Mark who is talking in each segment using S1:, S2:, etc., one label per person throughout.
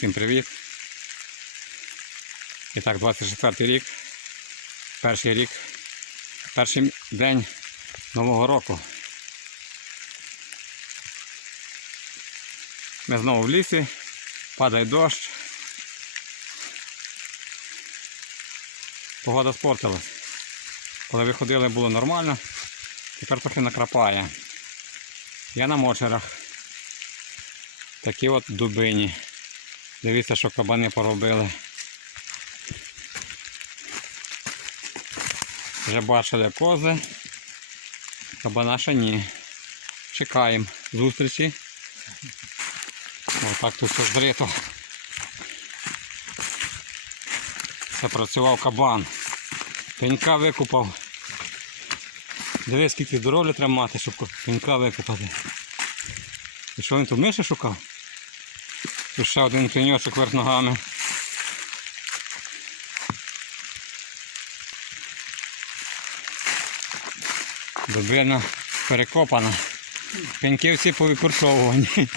S1: Всім привіт. І так, 24 рік. Перший рік. Перший день Нового року. Ми знову в лісі, падає дощ. Погода спортилась. Коли виходили було нормально, тепер трохи накрапає. Я на мочерах. Такі от дубині. Дивіться, що кабани поробили. Вже бачили кози. Кабана ще ні. Чекаємо зустрічі. Отак тут все зрито. Це працював кабан. Пенька викупав. Дивись, скільки здоров'я треба мати, щоб пенька викупати. І що він тут миші шукав? Тут ще один пеньочок вверх ногами. Дубина перекопана. Пеньки всі повикорчовувані.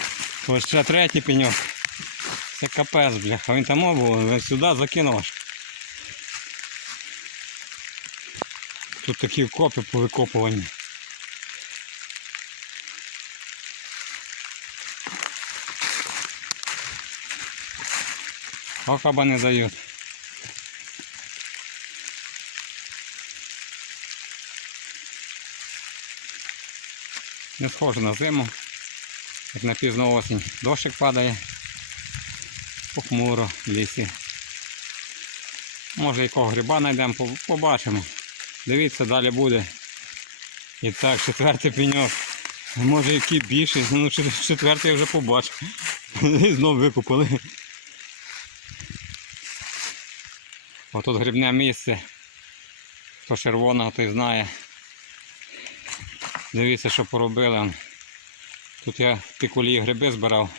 S1: Ось ще третій пеньок. Це капець, бляха. Він там був, сюди закинув. Тут такі копи повикопувані. Хаба не дають. Не схоже на зиму. Як на пізну осінь. Дощик падає. Похмуро в лісі. Може якого гриба знайдемо, побачимо. Дивіться, далі буде. І так, четвертий пеньок. Може який більший, ну четвертий я вже побачив. І знов викупили. Отут грибне місце. Хто червоного, той знає. Дивіться, що поробили. Тут я в пікулі гриби збирав.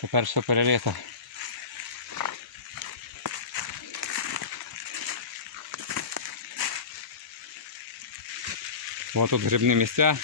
S1: Тепер все перерито. Ось тут грибні місця.